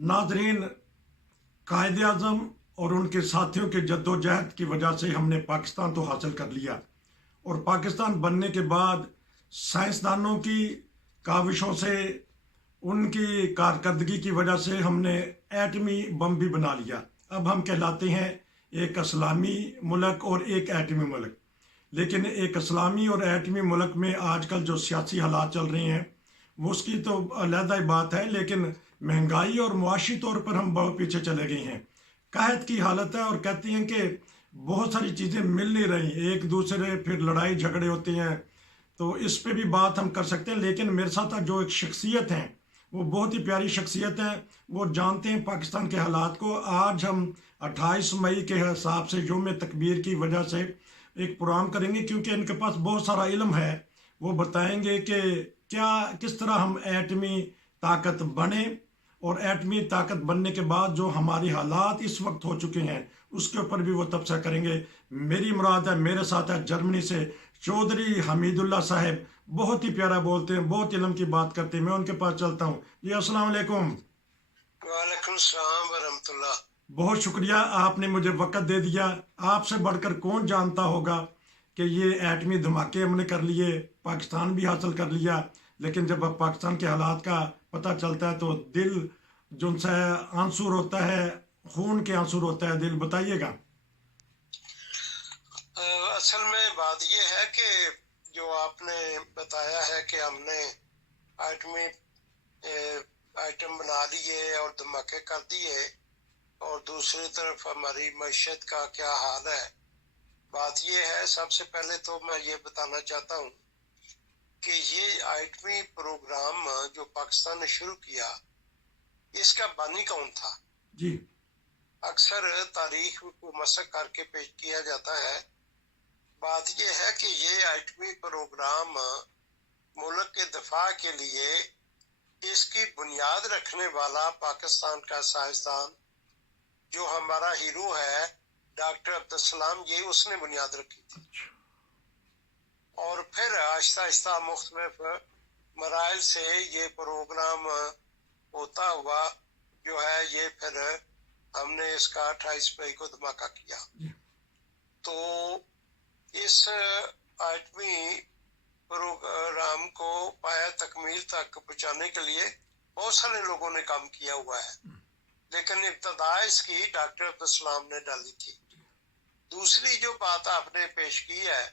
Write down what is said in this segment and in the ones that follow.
नाजरीन, कायद आज़म और उनके साथियों के जद्दोजहद की वजह से हमने पाकिस्तान तो हासिल कर लिया, और पाकिस्तान बनने के बाद साइंसदानों की काविशों से, उनकी कारकर्दगी की वजह से हमने एटमी बम भी बना लिया। अब हम कहलाते हैं एक इस्लामी मुल्क और एक एटमी मुल्क। लेकिन एक इस्लामी और एटमी मुल्क में आजकल जो सियासी हालात चल रहे हैं वो उसकी तो अलहदा ही बात है, लेकिन महंगाई और मुआशी तौर पर हम बहुत पीछे चले गए हैं। कहत की हालत है, और कहती हैं कि बहुत सारी चीज़ें मिल नहीं रही, एक दूसरे फिर लड़ाई झगड़े होते हैं। तो इस पे भी बात हम कर सकते हैं। लेकिन मेरे साथ जो एक शख्सियत हैं, वो बहुत ही प्यारी शख्सियत है, वो जानते हैं पाकिस्तान के हालात को। आज हम 28 मई के हिसाब से यौम तकबीर की वजह से एक प्रोग्राम करेंगे, क्योंकि इनके पास बहुत सारा इल्म है। वो बताएंगे कि क्या किस तरह हम एटमी ताकत बने, और एटमी ताकत बनने के बाद जो हमारी हालात इस वक्त हो चुके हैं उसके ऊपर भी वो तबसरा करेंगे। मेरी मुराद है, मेरे साथ है जर्मनी से चौधरी हमीदुल्लाह साहब, बहुत ही प्यारा बोलते हैं, बहुत इल्म की बात करते हैं। मैं उनके पास चलता हूँ। जी अस्सलाम वालेकुम। वालेकुम सलाम वरहमतुल्लाह। बहुत शुक्रिया, आपने मुझे वक्त दे दिया। आपसे बढ़कर कौन जानता होगा कि ये एटमी धमाके हमने कर लिए, पाकिस्तान भी हासिल कर लिया। लेकिन जब अब पाकिस्तान के हालात का पता चलता है तो दिल जो सा आंसू होता है, खून के आंसू होता है दिल। बताइएगा। असल में बात यह है कि जो आपने बताया है कि हमने आइटमी आइटम बना लिए और धमाके कर दिए, और दूसरी तरफ हमारी मईशत का क्या हाल है। बात यह है, सबसे पहले तो मैं ये बताना चाहता हूँ कि ये आइटमी प्रोग्राम जो पाकिस्तान ने शुरू किया, इसका बानी कौन था। जी, अक्सर तारीख को मसक करके पेश किया जाता है। बात यह है कि ये आइटमी प्रोग्राम मुल्क के दफा के लिए इसकी बुनियाद रखने वाला पाकिस्तान का साइंसदान जो हमारा हीरो है डॉक्टर अब्दुल सलाम, ये उसने बुनियाद रखी थी। और फिर आहिस्ता आहिस्ता मुख्तलिफ मराइल से ये प्रोग्राम होता हुआ जो है, ये फिर हमने इसका 28 मई को धमाका किया। तो इस आइटमी प्रोग्राम को पाया तकमील तक पहुंचाने के लिए बहुत सारे लोगों ने काम किया हुआ है, लेकिन इब्तदा इसकी डॉक्टर अब्दुल सलाम ने डाली थी। दूसरी जो बात आपने पेश की है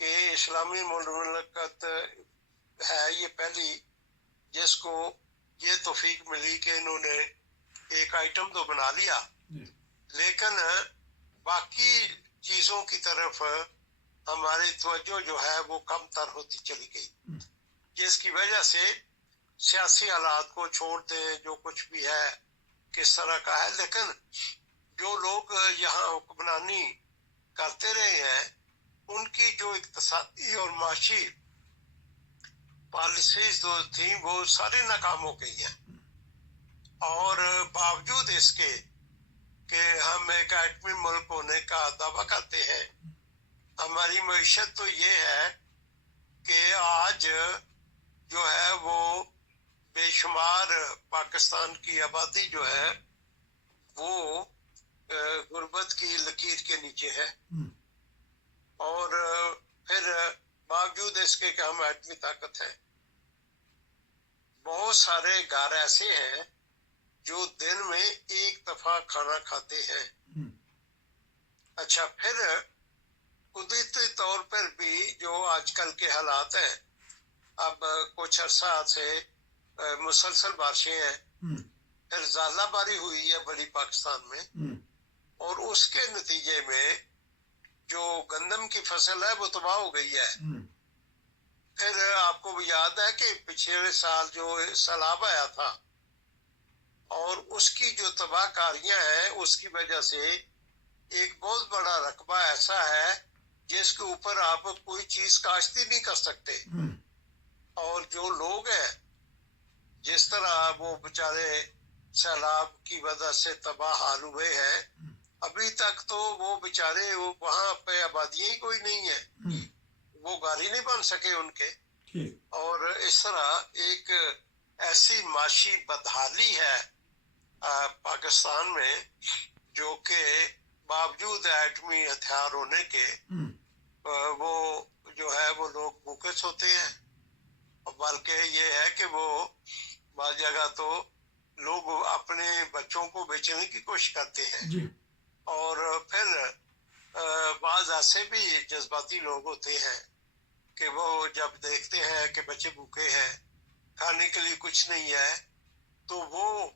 कि इस्लामी मुल्कत है ये पहली जिसको ये तौफीक मिली कि इन्होंने एक आइटम तो बना लिया, लेकिन बाकी चीज़ों की तरफ हमारी तवज्जो जो है वो कम तर होती चली गई, जिसकी वजह से सियासी हालात को छोड़ दें, जो कुछ भी है किस तरह का है। लेकिन जो लोग यहाँ हुक्मरानी करते रहे हैं, उनकी जो इक्तिसादी और माशी पॉलिसीज जो थी वो सारी नाकाम हो गई हैं। और बावजूद इसके कि हम एक एटमी मुल्क होने का दावा करते हैं, हमारी मईशत तो ये है कि आज जो है वो बेशुमार पाकिस्तान की आबादी जो है वो गुर्बत की लकीर के नीचे है। और फिर बावजूद इसके कि हम एटमी ताकत है, बहुत सारे घर ऐसे हैं जो दिन में एक दफा खाना खाते हैं। अच्छा, फिर कुदरती तौर पर भी जो आजकल के हालात हैं, अब कुछ अरसा से मुसलसल बारिशें हैं, फिर ज़ालाबारी हुई है बड़ी पाकिस्तान में, और उसके नतीजे में जो गंदम की फसल है वो तबाह हो गई है। फिर आपको भी याद है कि पिछले साल जो सैलाब आया था, और उसकी जो तबाहकारियां हैं उसकी वजह से एक बहुत बड़ा रकबा ऐसा है जिसके ऊपर आप कोई चीज काश्ती नहीं कर सकते। और जो लोग हैं, जिस तरह वो बेचारे सैलाब की वजह से तबाह हाल हुए हैं, अभी तक तो वो बेचारे वहां पे आबादियां ही कोई नहीं है, वो घर ही नहीं बन सके उनके। और इस तरह एक ऐसी माशी बदहाली है پاکستان میں جو کہ باوجود ایٹمی ہتھیار ہونے کے وہ جو ہے وہ لوگ بھوکے سوتے ہیں، بلکہ یہ ہے کہ وہ بعض جگہ تو لوگ اپنے بچوں کو بیچنے کی کوشش کرتے ہیں جی اور پھر بعض ایسے بھی جذباتی لوگ ہوتے ہیں کہ وہ جب دیکھتے ہیں کہ بچے بھوکے ہیں، کھانے کے لیے کچھ نہیں ہے، تو وہ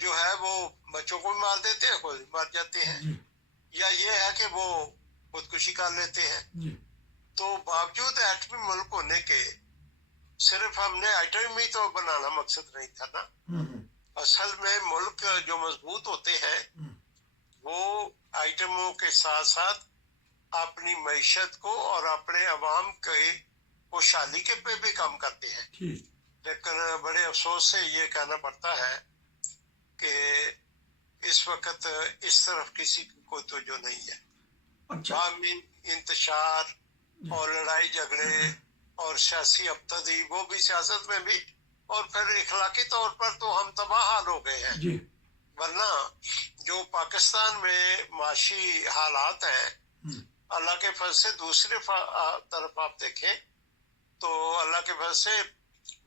جو ہے وہ بچوں کو بھی مار دیتے ہیں، خود بھی مار جاتے ہیں، جی یا یہ ہے کہ وہ خودکشی کر لیتے ہیں۔ جی تو باوجود ایٹمی ملک ہونے کے صرف ہم نے ایٹمی تو بنانا مقصد نہیں تھا نا، اصل میں ملک جو مضبوط ہوتے ہیں وہ آئٹموں کے ساتھ ساتھ اپنی معیشت کو اور اپنے عوام کے خوشحالی کے پہ بھی کام کرتے ہیں۔ ٹھیک لیکن بڑے افسوس سے یہ کہنا پڑتا ہے کہ اس وقت اس طرف کسی کو توجہ نہیں ہے۔ اچھا باہمی انتشار اور لڑائی جھگڑے اور سیاسی ابتدی، وہ بھی سیاست میں بھی، اور پھر اخلاقی طور پر تو ہم تباہ حال ہو گئے ہیں۔ جی ورنہ جو پاکستان میں معاشی حالات ہیں، اللہ کے فضل سے دوسری طرف آپ دیکھیں تو اللہ کے فضل سے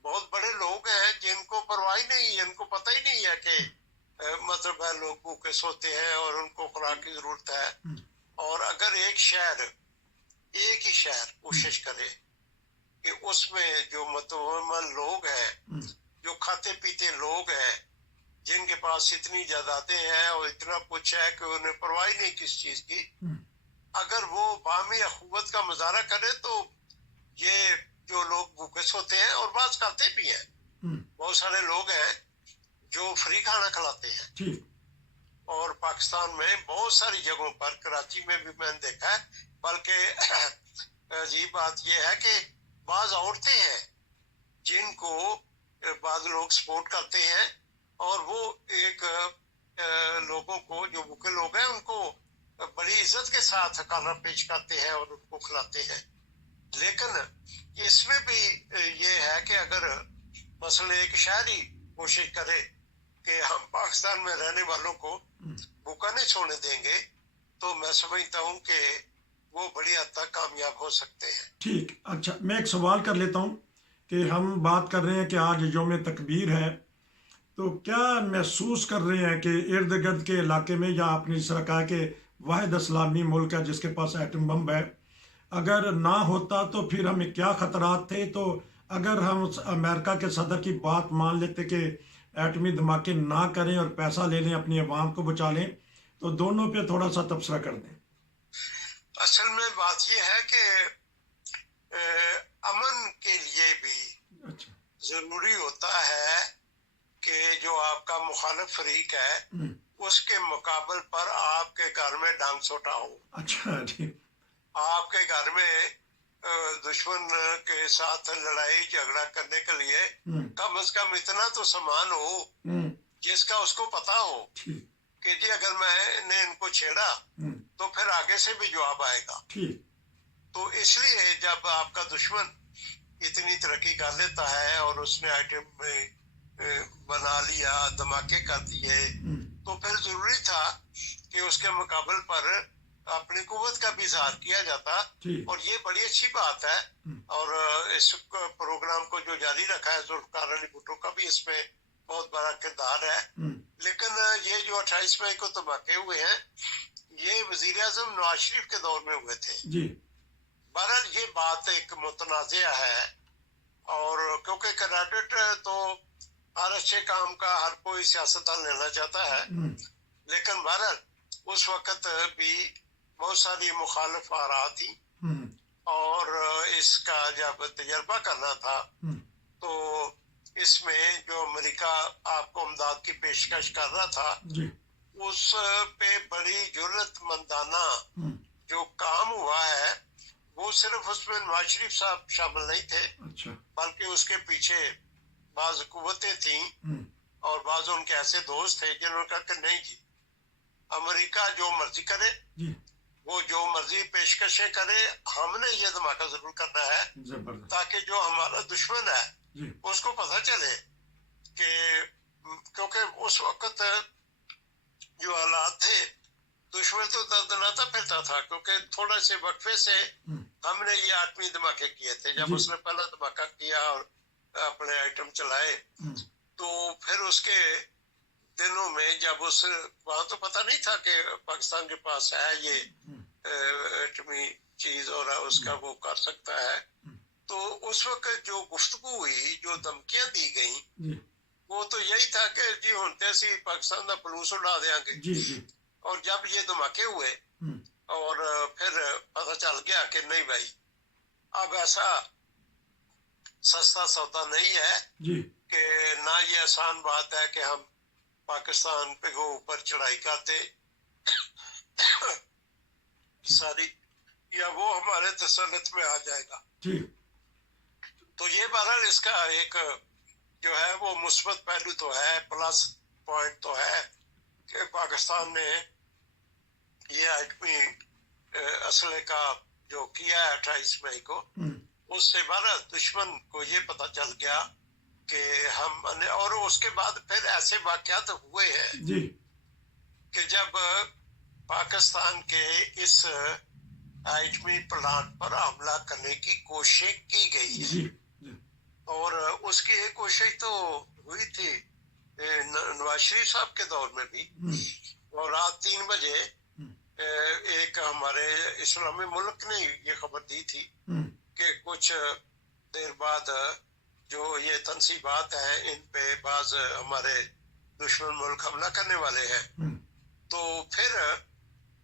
بہت بڑے لوگ ہیں جن کو پرواہ نہیں، جن کو پتہ ہی نہیں ہے کہ مطلب ہے لوگ بھوکے سوتے ہیں اور ان کو خوراک کی ضرورت ہے۔ اور اگر ایک ہی شہر کوشش کرے کہ اس میں جو متومل لوگ ہیں، جو کھاتے پیتے لوگ ہیں، جن کے پاس اتنی جائیدادیں ہیں اور اتنا کچھ ہے کہ انہیں پرواہ نہیں کس چیز کی، اگر وہ باہمی اخوت کا مظاہرہ کرے تو یہ جو لوگ بھوکے سوتے ہیں، اور بعض کھاتے بھی ہیں، بہت سارے لوگ ہیں جو فری کھانا کھلاتے ہیں، ٹھیک اور پاکستان میں بہت ساری جگہوں پر، کراچی میں بھی میں نے دیکھا ہے۔ بلکہ عجیب بات یہ ہے کہ بعض عورتیں ہیں جن کو بعض لوگ سپورٹ کرتے ہیں اور وہ ایک لوگوں کو، جو بھوکے لوگ ہیں، ان کو بڑی عزت کے ساتھ کھانا پیش کرتے ہیں اور ان کو کھلاتے ہیں۔ لیکن اس میں بھی یہ ہے کہ اگر مثلا ایک شہری کوشش کرے کہ ہم پاکستان میں رہنے والوں کو بھوکا نہیں سونے دیں گے، تو میں سمجھتا ہوں کہ وہ بڑی حد تک کامیاب ہو سکتے ہیں۔ ٹھیک اچھا، میں ایک سوال کر لیتا ہوں کہ ہم بات کر رہے ہیں کہ آج یوم تکبیر ہے، تو کیا محسوس کر رہے ہیں کہ ارد گرد کے علاقے میں، یا اپنی اس طرح کہا کہ واحد اسلامی ملک ہے جس کے پاس ایٹم بم ہے، اگر نہ ہوتا تو پھر ہمیں کیا خطرات تھے؟ تو اگر ہم امریکہ کے صدر کی بات مان لیتے کہ ایٹمی دھماکے نہ کریں اور پیسہ لے لیں، اپنی عوام کو بچا لیں، تو دونوں پہ تھوڑا سا تبصرہ کر دیں۔ اصل میں بات یہ ہے کہ امن کے لیے بھی اچھا ضروری ہوتا ہے کہ جو آپ کا مخالف فریق ہے اس کے مقابل پر آپ کے گھر میں ڈانگ سوٹا ہو، اچھا ٹھیک آپ کے گھر میں دشمن کے ساتھ لڑائی جھگڑا کرنے کے لیے کم از کم اتنا تو سامان ہو جس کا اس کو پتا ہو ٹھیک کہ جی اگر میں نے ان کو چھیڑا تو پھر آگے سے بھی جواب آئے گا۔ ٹھیک تو اس لیے جب آپ کا دشمن اتنی ترقی کر لیتا ہے اور اس نے آئٹم بنا لیا، دھماکے کر دیے، تو پھر ضروری تھا کہ اس کے مقابل پر اپنی قوت کا بھی اظہار کیا جاتا، اور یہ بڑی اچھی بات ہے۔ اور اس پروگرام کو جو جاری رکھا ہے ذوالفقار علی بھٹو کا بھی اس میں بہت بڑا کردار ہے۔ لیکن یہ جو 28 مئی کو دھماکے ہوئے ہیں، یہ وزیر اعظم نواز شریف کے دور میں ہوئے تھے۔ جی بہرحال یہ بات ایک متنازع ہے، اور کیونکہ کریڈٹ تو ہر اچھے کام کا ہر کوئی سیاستدان لینا چاہتا ہے، لیکن بہرحال اس وقت بھی بہت ساری مخالف آراء تھی، اور اس کا جب تجربہ کرنا تھا تو اس میں جو امریکہ آپ کو امداد کی پیشکش کر رہا تھا، اس پہ بڑی جرأت مندانہ جو کام ہوا ہے، وہ صرف اس میں نواز شریف صاحب شامل نہیں تھے، بلکہ اس کے پیچھے بعض قوتیں تھیں اور بعض ان کے ایسے دوست تھے جنہوں نے کہا کہ نہیں جی، امریکہ جو مرضی کرے، وہ جو مرضی پیشکشیں کرے، ہم نے یہ دھماکہ ضرور کرنا ہے، تاکہ جو ہمارا دشمن ہے اس کو پتہ چلے کہ क्योंकि उस वक्त जो हालात थे, दुश्मन तो दंदनाता फिरता था, क्योंकि थोड़े से वक्फे से हमने ये 8वीं धमाके किए थे। जब जी। उसने पहला धमाका किया और अपने आइटम चलाए, तो फिर उसके दिनों में जब उस वहां तो पता नहीं था कि पाकिस्तान के पास है ये एटमी चीज और उसका वो कर सकता है, तो उस वक्त जो गुफ्तगू हुई, जो धमकियां दी गई, वो तो यही था कि जी होते सी पाकिस्तान का पलूस उड़ा देंगे। जी जी। और जब ये धमाके हुए और फिर पता चल गया कि नहीं भाई, अब ऐसा सस्ता सौदा नहीं है जी। कि ना ये आसान बात है कि हम पाकिस्तान पे को ऊपर चढ़ाई करते सारी, या वो हमारे तसल्लुत में आ जाएगा। जी। तो ये बहरहाल इसका एक जो है वो मुस्बत पहलू तो है, प्लस पॉइंट तो है कि पाकिस्तान ने ये आइटमी असले का जो किया है 28 मई को, उससे बहरहाल दुश्मन को ये पता चल गया कि हम, और उसके बाद फिर ऐसे वाकयात हुए हैं जी। कि जब पाकिस्तान के इस आइटमी प्लांट पर हमला करने की कोशिश की गई है। जी। और उसकी एक कोशिश तो हुई थी नवाज शरीफ साहब के दौर में भी, और रात 3 बजे एक हमारे इस्लामी मुल्क ने ये खबर दी थी कि कुछ देर बाद जो ये तनसीबात है इन पे बाज हमारे दुश्मन मुल्क हमला करने वाले हैं। तो फिर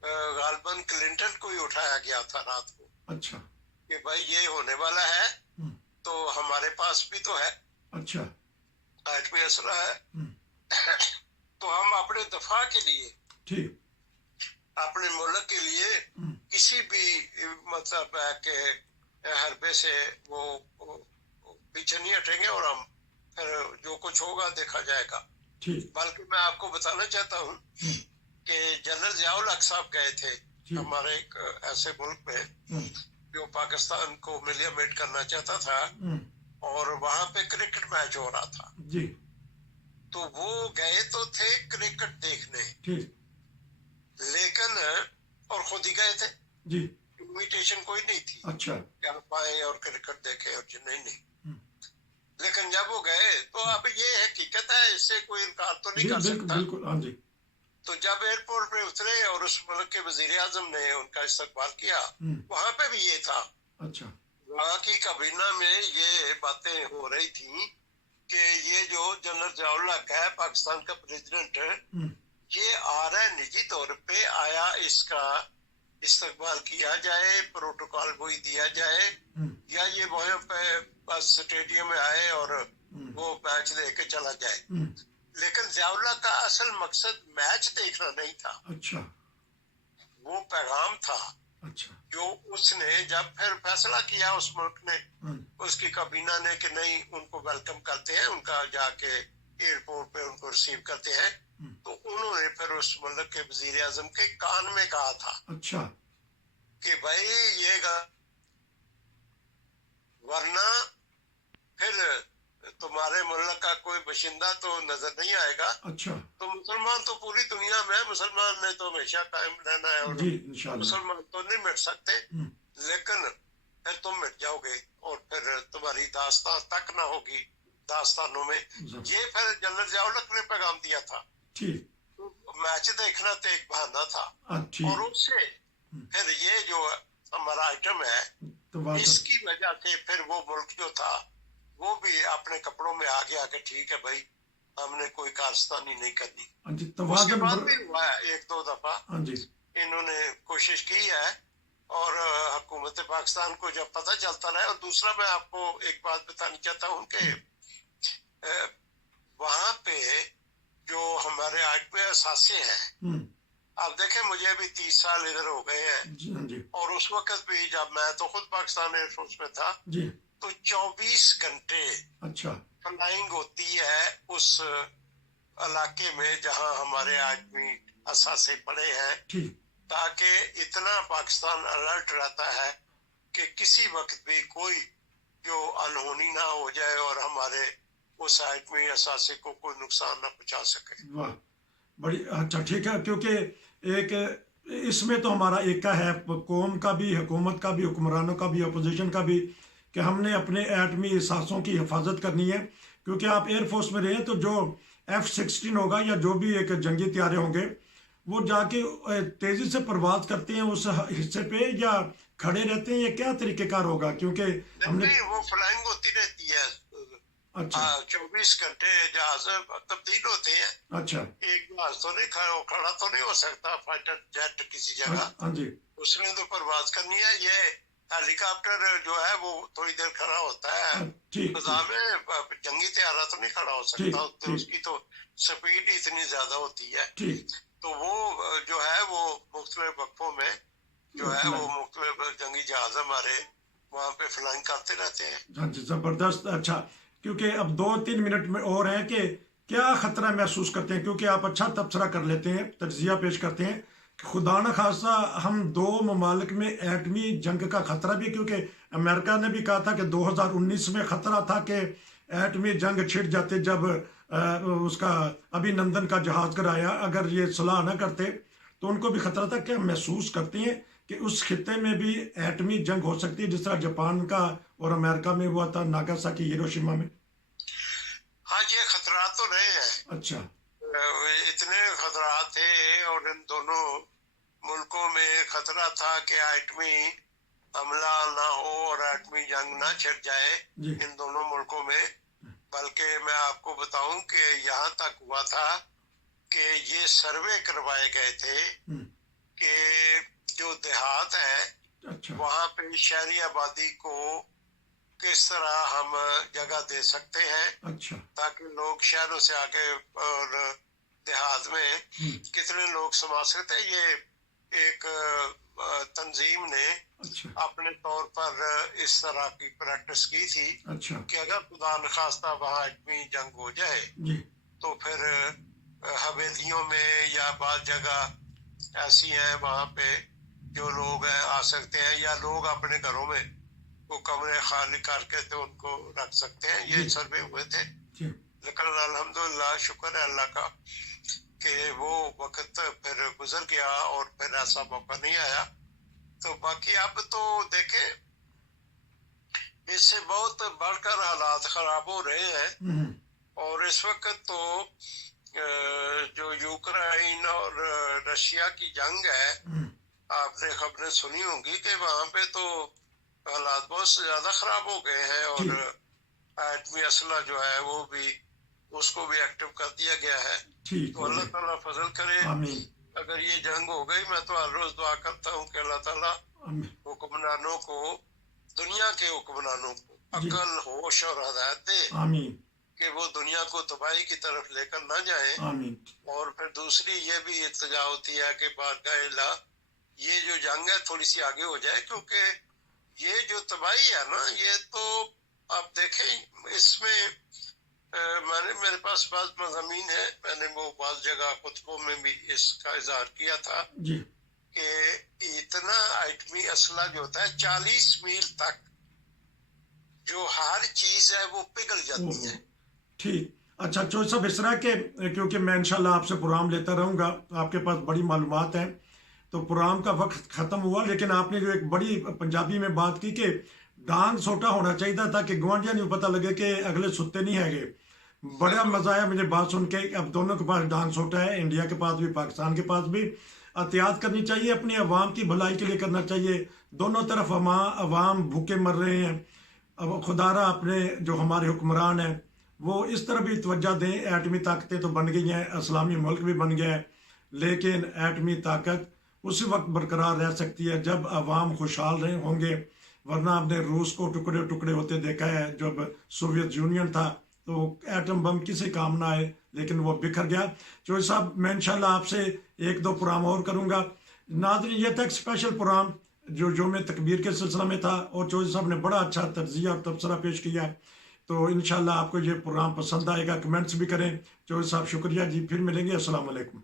गालबन क्लिंटन को ही उठाया गया था रात को। अच्छा। कि भाई ये होने वाला है, तो हमारे पास भी तो है, अच्छा, आइटमी असला है, तो हम अपने दफा के लिए, ठीक, अपने मुल्क के लिए किसी भी मतलब है कि हरबे से वो पीछे नहीं हटेंगे, और हम फिर जो कुछ होगा देखा जाएगा। ठीक। बल्कि मैं आपको बताना चाहता हूँ कि जनरल जियाउल हक साहब गए थे हमारे एक ऐसे मुल्क में जो पाकिस्तान को मिलियमेट करना चाहता था, और वहां पे क्रिकेट मैच हो रहा था जी। तो वो गए तो थे क्रिकेट देखने, ठीक, लेकिन और खुद ही गए थे जी। इन्विटेशन कोई नहीं थी। अच्छा। क्या पाए और क्रिकेट देखे, और नहीं। लेकिन जब वो गए तो अब ये हकीकत है, इससे कोई इनकार तो नहीं कर बिल्कुल सकता। बिल्कुल, हाँ जी। तो जब एयरपोर्ट पे उतरे और उस मुल्क के वजीर आजम ने उनका इस्तकबाल किया, वहां पे भी ये था। अच्छा। वहां की काबीना में ये बातें हो रही थी कि ये जो जनरल जियाउल हक है पाकिस्तान का प्रेसिडेंट, ये आ रहा है निजी तौर पे आया, इसका इस्तकबाल किया जाए, प्रोटोकॉल वही दिया जाए, या ये वहां पे बस स्टेडियम में आए और वो मैच देख के चला जाए। लेकिन जियाउल हक का असल मकसद मैच देखना नहीं था। अच्छा। वो पैगाम था। अच्छा। जो उसने जब फिर फैसला किया उस मुल्क ने, उसकी काबीना ने कि नहीं, उनको वेलकम करते हैं, उनका जाके एयरपोर्ट पे उनको रिसीव करते हैं, तो उन्होंने फिर उस मुल्क के वजीर आजम के कान में कहा था, अच्छा, कि भाई ये वरना फिर तुम्हारे मुल्क का कोई बशिंदा तो नजर नहीं आएगा। अच्छा। तो मुसलमान तो पूरी दुनिया में, मुसलमान ने तो हमेशा कायम रहना है, और जी इंशाल्लाह। मुसलमान तो नहीं मिट सकते, लेकिन फिर तुम मिट जाओगे और फिर तुम्हारी दास्तान तक ना होगी दास्तानों में। ये फिर जनरल जियाउल हक ने पैगाम दिया था। ठीक। मैच देखना तो एक बहाना था, और उससे फिर ये जो हमारा आइटम है, तो इसकी वजह से फिर वो मुल्क जो था वो भी अपने कपड़ों में आ गया कि ठीक है भाई, हमने कोई कारस्तानी नहीं करनी। उसके बाद भी हुआ है 1-2 दफा इन्होंने कोशिश की है, और हुकूमत पाकिस्तान को जब पता चलता रहा। और दूसरा मैं आपको एक बात बतानी चाहता हूँ कि वहां पे जो हमारे आइटमी असासे हैं, अब देखें मुझे अभी 30 साल इधर हो गए हैं, और उस वक्त भी जब मैं तो खुद पाकिस्तान एयरफोर्स में था, तो 24 घंटे अच्छा फ्लाइंग होती है उस इलाके में जहां हमारे आदमी असासे पड़े हैं, ताकि इतना पाकिस्तान अलर्ट रहता है कि किसी वक्त भी कोई जो अनहोनी ना हो जाए और हमारे उस एटमी असासे को कोई नुकसान न पहुंचा सके। वाह, बड़ी अच्छा, ठीक है, क्योंकि एक इसमें तो हमारा एका है, कौम का भी, हुकूमत का भी, हुक्मरानों का भी, अपोजिशन का भी, कि हमने अपने एटमी एहसासों की हिफाजत करनी है। क्योंकि आप एयरफोर्स में रहे हैं, तो जो F-16 होगा या जो भी एक जंगी त्यारे होंगे, वो जाके तेज़ी से परवाज करते हैं उस हिस्से पे, या खड़े रहते हैं, या क्या तरीक़ेकार होगा? क्योंकि हमने नहीं, वो फ्लाइंग होती रहती है। अच्छा 24 घंटे जहाज तब्दील होते हैं। अच्छा, एक जहाज तो नहीं खड़ा तो नहीं हो सकता फाइटर जेट किसी जगह, हाँ जी, उसने तो परवाज करनी है। ये हेलीकॉप्टर जो है वो थोड़ी देर खड़ा होता है ठीक फिजा ठीक में, जंगी त्यारा तो नहीं खड़ा हो ठीक सकता, तो ठीक उसकी तो स्पीड ही इतनी ज्यादा होती है। ठीक, तो वो जो है वो मुख्तलिफ वक्फों में जो है वो मुख्तलिफ जंगी जहाज हमारे वहाँ पे फ्लाइंग करते रहते हैं। हाँ जी, ज़बरदस्त। अच्छा, क्योंकि अब 2-3 मिनट में और हैं कि क्या ख़तरा महसूस करते हैं, क्योंकि आप अच्छा तबसरा कर लेते हैं, तज्ज़िया पेश करते हैं कि खुदा न खासा हम दो ममालिक में एटमी जंग का ख़तरा भी, क्योंकि अमेरिका ने भी कहा था कि 2019 में ख़तरा था कि एटमी जंग छिड़ जाते, जब उसका अभिनंदन का जहाज़ गिराया, अगर ये सलाह न करते तो उनको भी ख़तरा था। कि महसूस करते हैं कि उस खित्ते में भी एटमी जंग हो सकती है, जिस तरह जापान का और अमेरिका में हुआ था, नागासाकी, हिरोशिमा में? हाँ, ये खतरा तो रहे हैं। अच्छा इतने खतरा थे और इन दोनों मुल्कों में खतरा था कि एटमी हमला ना हो और एटमी जंग ना छिड़ जाए जी, इन दोनों मुल्कों में। बल्कि मैं आपको बताऊं कि यहाँ तक हुआ था कि ये सर्वे करवाए गए थे कि जो देहात है अच्छा वहाँ पे शहरी आबादी को किस तरह हम जगह दे सकते हैं अच्छा ताकि लोग शहरों से आके और देहात में कितने लोग समा सकते हैं। ये एक तंजीम ने अच्छा अपने तौर पर इस तरह की प्रैक्टिस की थी अच्छा कि अगर खुदा न खास्ता वहाँ एटमी जंग हो जाए जी, तो फिर हवेलियों में या बाद जगह ऐसी हैं वहाँ पे जो लोग हैं आ सकते हैं, या लोग अपने घरों में वो कमरे खाली करके तो उनको रख सकते हैं। ये जी, सर्वे हुए थे, जी, लेकिन अल्हम्दुलिल्लाह शुक्र है अल्लाह का कि वो वक्त फिर गुजर गया और फिर ऐसा मौका नहीं आया। तो बाकी अब तो देखें, इससे बहुत बढ़कर हालात खराब हो रहे हैं। और इस वक्त तो जो यूक्रेन और रशिया की जंग है, आपने खबरें सुनी होंगी कि वहां पे तो हालात बहुत ज्यादा खराब हो गए हैं और एटमी असला जो है वो भी उसको भी एक्टिव कर दिया गया है। ठीक तो हो अल्लाह गए, ताला फजल करे। आमीन अगर ये जंग हो गई, मैं तो हर रोज दुआ करता हूँ कि अल्लाह ताला आमीन हुक्मरानों को, दुनिया के हुक्मरानों को जी, अकल, होश और हदायत दे आमीन कि वो दुनिया को तबाही की तरफ लेकर ना जाए। आमीन और फिर दूसरी ये भी इल्तिजा होती है कि बारगाह इला ये जो जंग है थोड़ी सी आगे हो जाए, क्योंकि ये जो तबाही है ना, ये तो आप देखें इसमें मेरे पास बाज़ मज़ामीन है, मैंने वो बाज़ जगह खुतबों में भी इसका इजहार किया था जी, कि इतना एटमी असला जो होता है 40 मील तक जो हर चीज है वो पिघल जाती है। ठीक। अच्छा चौधरी साहब, इस तरह के, क्योंकि मैं इंशाल्लाह आपसे प्रोग्राम लेता रहूँगा, आपके पास बड़ी मालूमात हैं, तो प्रोग्राम का वक्त ख़त्म हुआ, लेकिन आपने जो एक बड़ी पंजाबी में बात की कि डांग सोटा होना चाहिए था ताकि गुआंढिया नहीं पता लगे कि अगले सुत्ते नहीं हैगे। बड़ा मज़ा आया मुझे बात सुन के। अब दोनों के पास डांग सोटा है, इंडिया के पास भी, पाकिस्तान के पास भी। एहतियात करनी चाहिए, अपनी अवाम की भलाई के लिए करना चाहिए। दोनों तरफ अवाम भूखे मर रहे हैं। अब खुदारा अपने जो हमारे हुक्मरान हैं वो इस तरह भी तवज्जो दें। एटमी ताकतें तो बन गई हैं, इस्लामी मुल्क भी बन गया है, लेकिन एटमी ताकत उसी वक्त बरकरार रह सकती है जब अवाम खुशहाल रहे होंगे। वरना आपने रूस को टुकड़े टुकड़े होते देखा है, जब सोवियत यूनियन था तो एटम बम किसी काम ना आए, लेकिन वो बिखर गया। चौधरी साहब, मैं इंशाल्लाह आपसे 1-2 प्रोग्राम और करूँगा। नाज़रीन, ये था एक स्पेशल प्रोग्राम जो मैं तकबीर के सिलसिला में था, और चौधरी साहब ने बड़ा अच्छा तर्जिया और तबसरा पेश किया। तो इंशाल्लाह आपको ये प्रोग्राम पसंद आएगा। कमेंट्स भी करें। चौधरी साहब शुक्रिया जी, फिर मिलेंगे। अस्सलाम वालेकुम।